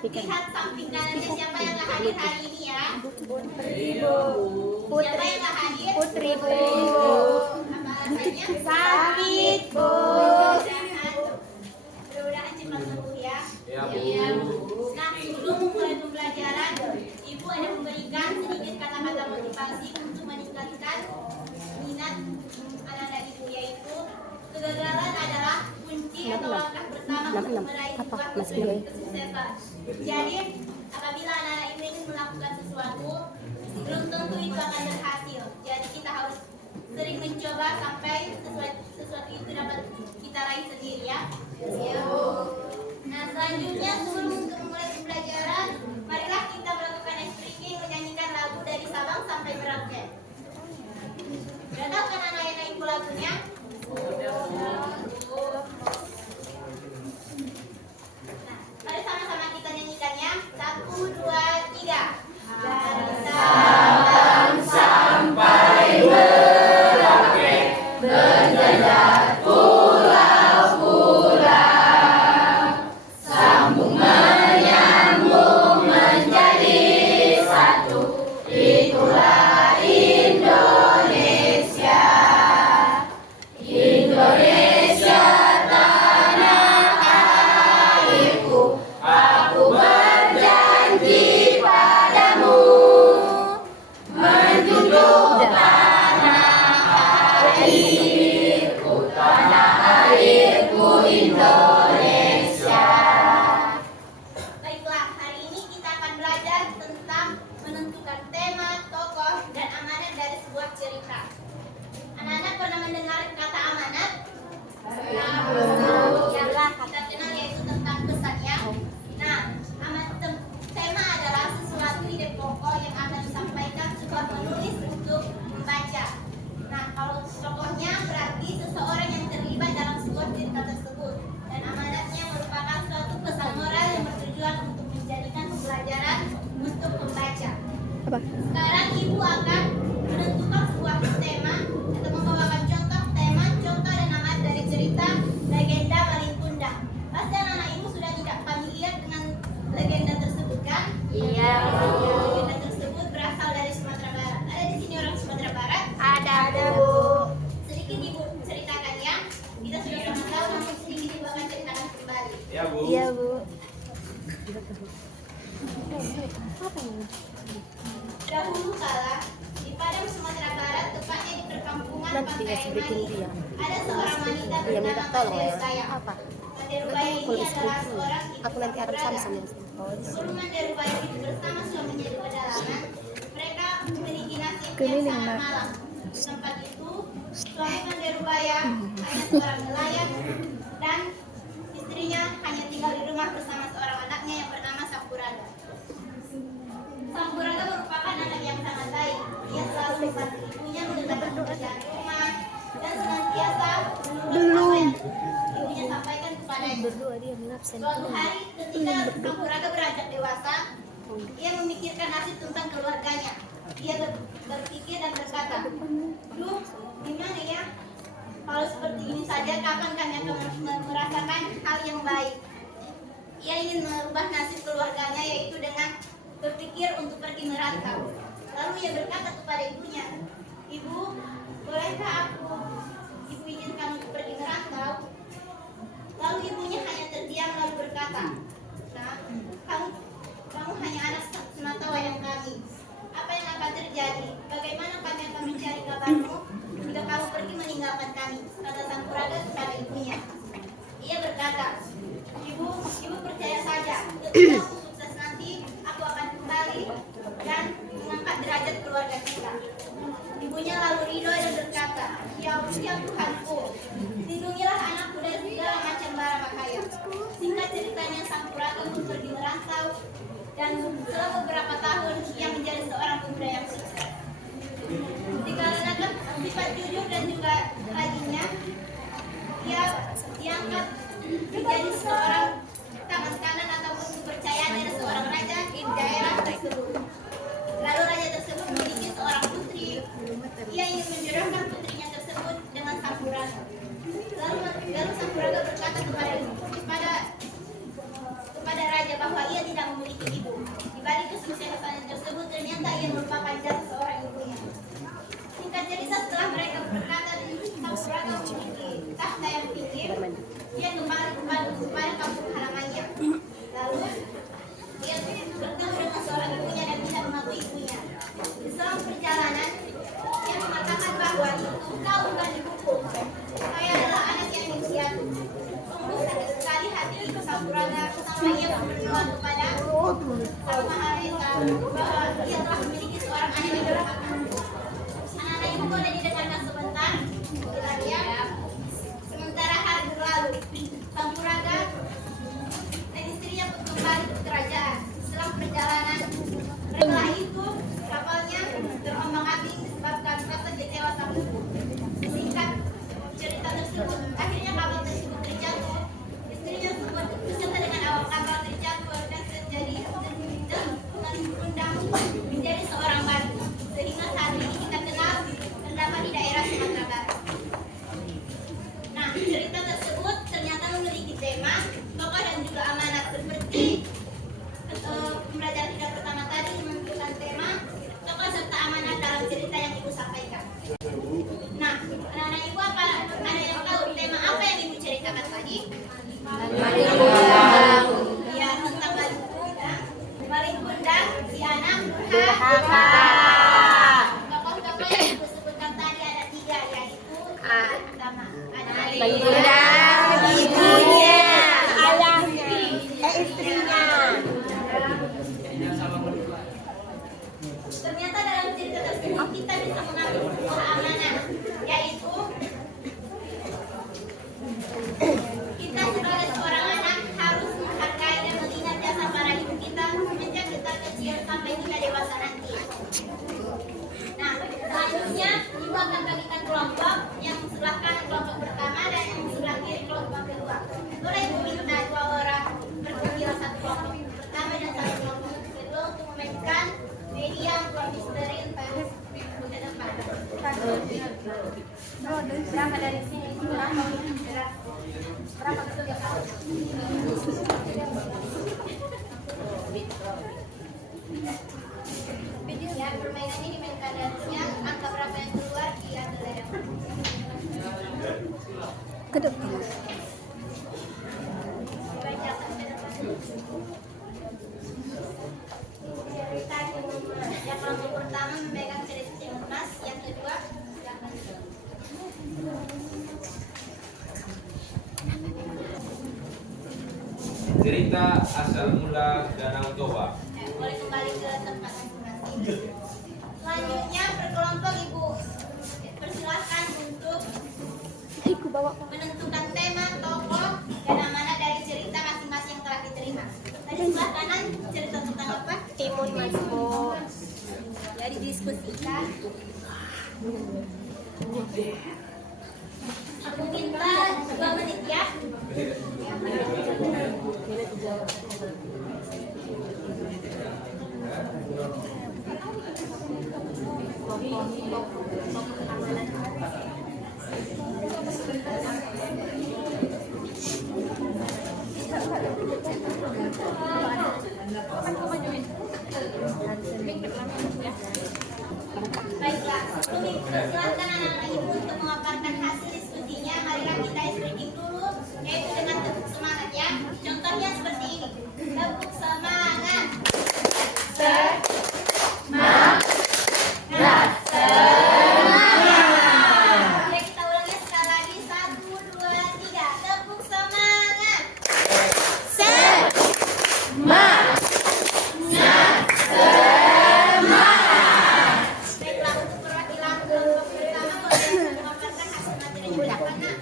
Lihat samping kanannya siapa yang gak hadir hari ini ya. Siapa yang gak hadir? Putri, Bu. Apa alasannya? Sakit, Bu. Mudah-mudahan cepat sembuh ya. Iya, Bu. Nah, sebelum memulai pembelajaran, Ibu ada memberikan sedikit kata-kata motivasi untuk meningkatkan minat anak-anak Ibu, yaitu kegagalan adalah kunci atau langkah pertama untuk meraih sebuah kesuksesan. Jadi, apabila anak-anak Ibu ingin melakukan sesuatu, belum tentu itu akan berhasil. Jadi kita harus sering mencoba sampai sesuatu itu dapat kita raih sendiri ya. Nah, selanjutnya sebelum untuk memulai pembelajaran, marilah kita melakukan streaming menyanyikan lagu dari Sabang sampai Merauke. Sudah tahu kan anak-anak Ibu lagunya? Nah, mari sama-sama kita nyanyikannya. 1, 2, 3. Dari Sabang sampai Merauke, berjajah sambung menyambung menjadi satu, itulah Indonesia. Indonesia tanah airku, aku berjanji padamu menjunjung tanah airku Indonesia. Baiklah, hari ini kita akan belajar tentang menentukan tema, tokoh, dan amanat dari sebuah cerita. Anak-anak pernah mendengar kata amanat? Yalah, kita kenal yaitu tentang pesannya. Nah, tema adalah sesuatu ide pokok yang akan disampaikan sebuah penulis untuk membaca. Nah, kalau tokohnya berarti seseorang yang terlibat dalam sebuah cerita tersebut. Dan amanatnya merupakan suatu pesan moral yang bertujuan untuk menjadikan pembelajaran untuk pembaca. Sekarang Ibu akan menentukan sebuah tema atau membawakan contoh tema, contoh dan amanat dari cerita legenda Malin Kundang. Pasti anak-anak Ibu sudah tidak familiar dengan legenda tersebut kan? Iya. Legenda tersebut berasal dari Sumatera Barat. Ada di sini orang Sumatera Barat? Ada, Bu. Sedikit Ibu ceritakan ya. Kita sudah sama tahu, namun sedikit Ibu akan ceritakan kembali. Iya, Bu. Iya, Bu. Dahulu kala di Padang Sumatera Barat, tepatnya di perkampungan Nanti Pantai dikasih breaking Mani, dia. ada seorang wanita Dia minta bernama tolong Made ya. Rubaya. Apa? Made Rubaya ini adalah seorang ibu Aku nanti harus berada. sama. Sebelum Made Rubaya itu bersama suaminya di pedalaman, mereka memiliki nasib yang Keliling, sangat Mak. malang. Di tempat itu, suami Made Rubaya hanya seorang nelayan dan istrinya hanya tinggal di rumah bersama seorang anaknya yang bernama Sampuraga. Sampuraga merupakan anak yang sangat baik. Ia selalu membantu ibunya mengerjakan pekerjaan rumah dan senantiasa menurut apa yang ibunya sampaikan kepadanya. Berdua dia mengabsen. Suatu hari ketika Sampuraga beranjak dewasa, ia memikirkan nasib tentang keluarganya. Ia berpikir dan berkata, "Duh, gimana ya? Kalau seperti ini saja, kapan kami akan merasakan hal yang baik?" Ia ingin merubah nasib keluarganya, yaitu dengan berpikir untuk pergi merantau. Lalu ia berkata kepada ibunya, "Ibu, bolehkah ibu izinkan untuk pergi merantau?" Lalu ibunya hanya terdiam lalu berkata, "Nah, kamu hanya anak sematawayang kami. Apa yang akan terjadi? Bagaimana kami akan mencari kabarmu jika kamu pergi meninggalkan kami?" Kata Sampuraga kepada ibunya. Ia berkata, Ibu percaya saja, ketika aku sukses nanti, aku akan kembali dan mengangkat derajat keluarga kita." Ibunya lalu ridho dan berkata, ya Tuhanku, lindungilah anakku dari segala macam bara bahaya." Singkat ceritanya, Sampuraga pun pergi merantau dan selama beberapa tahun ia menjadi seorang pemuda yang sukses. Dikarenakan sifat jujur dan juga rajinnya, ia diangkat menjadi seorang tangan kanan ataupun kepercayaan dari seorang raja di daerah tersebut. Lalu raja tersebut memiliki seorang putri. Ia ingin menjodohkan putrinya tersebut dengan Sampuraga. Lalu Sampuraga berkata kepada raja bahwa ia tidak berdoa kepada Sang Maha Esa bahwa ia telah memiliki seorang anak yang durhaka. Anak-anak ibu boleh didengarkan sebentar. Kita lihat. Sementara hari berlalu, Sampuraga dan istrinya kembali ke kerajaan. Setelah perjalanan, setelah itu kapalnya terombang-ambing disebabkan rasa kecewa sang ibu. Singkat cerita tersebut, akhirnya kapal tersebut terjatuh. Istrinya sempat beserta dengan awak kapal terjatuh dan terjadi undang menjadi seorang batu. Sehingga saat ini kita kenal terdapat di daerah Sumatera Barat. Nah, cerita tersebut ternyata memiliki tema, tokoh dan juga amanat seperti pembelajaran kita pertama tadi menunjukkan tema, tokoh serta amanat dalam cerita yang ibu sampaikan. Nah, anak-anak ibu apa ada yang tahu tema apa yang ibu ceritakan tadi? Ya, tentang Malin Kundang. Malin Kundang si anak durhaka. Tokoh-tokoh yang ibu sebutkan tadi ada 3, yaitu pertama ada Malin Kundang, ibunya, ayahnya, istrinya. Ternyata dalam cerita tersebut kita bisa mengambil sebuah amanah, yaitu kita sebagai seorang anak harus menghargai dan mengingat jasa para ibu kita semenjak kita kecil sampai kita dewasa nanti. Nah, selanjutnya ibu akan bagikan kelompok, yang sebelah kanan kelompok pertama dan yang sebelah kiri kelompok kedua. Boleh ibu minta 2 orang bergiliran satu kelompok pertama dan satu kelompok kedua untuk memainkan media misteri ke depan. Berapa dari sini? Berapa betul ya Pak? Ya, permainan ini dimainkan darinya, angka berapa yang keluar dia adalah Ke depan. dibacakan ke depan. Cerita Timun. Yang kelompok pertama memegang cerita Timun Mas, yang kedua silakan. Cerita asal mula Danau Toba. Boleh kembali ke tempat masing-masing. Selanjutnya berkelompok ibu. Persilahkan untuk menentukan tema, tokoh, dan amanah dari cerita masing-masing yang telah diterima. Tadi sebelah kanan cerita tentang apa? Timun Mas, Bu. Ya, didiskusikan. Aku minta 2 menit ya. Baiklah, silakan anak-anak ibu untuk memaparkan hasil diskusinya. Marilah kita speaking dulu, yaitu dengan tepuk semangat ya. Contohnya seperti ini. Tepuk semangat. Ya, kita ulangi sekali lagi. 1, 2, 3. Tepuk semangat. Baiklah, untuk perwakilan kelompok pertama, boleh memaparkan hasil materi yang didapat, Nak.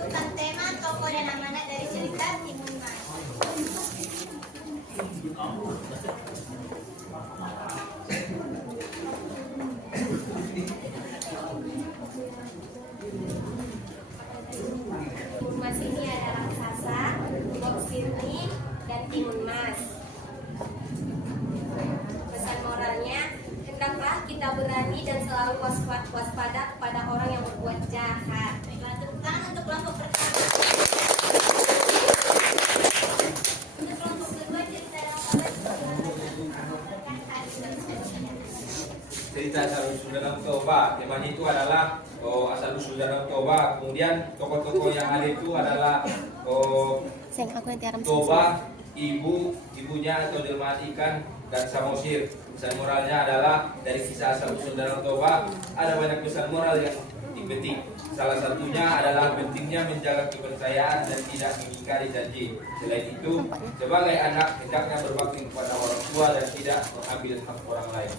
Tentang tema, tokoh, dan amanat dari cerita Timun Mas. Timun Mas ini ada raksasa, Bob Sirni, dan Timun Mas. Pesan moralnya, hendaklah kita berani dan selalu waspada kepada orang yang berbuat jahat. Baiklah, tepuk tangan untuk kelompok pertama. Untuk kelompok kedua, cerita yang Cerita asal-usul Danau Toba. Temanya itu adalah asal-usul Danau Toba. Kemudian tokoh-tokoh yang ada itu adalah Sayang aku nanti aram Toba, ibunya atau jelmaan ikan, dan Samosir. Pesan moralnya adalah dari kisah asal-usul Danau Toba ada banyak pesan moral yang dipetik. Salah satunya adalah pentingnya menjaga kepercayaan dan tidak mengingkari janji. Selain itu, sebagai anak hendaknya berbakti kepada orang tua dan tidak mengambil hak orang lain.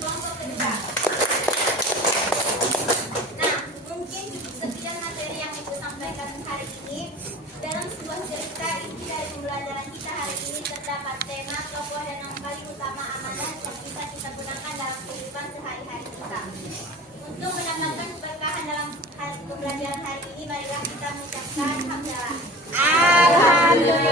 Kelompok kedua. Nah, mungkin sebidang materi yang Ibu sampaikan hari ini dalam sebuah cerita inti dari pembelajaran kita hari ini terdapat tema, tokoh dan yang paling utama amanah yang bisa kita gunakan dalam kehidupan sehari-hari kita. Untuk mendapatkan keberkahan dalam pembelajaran hari ini, marilah kita mengucapkan hamdalah. Alhamdulillah.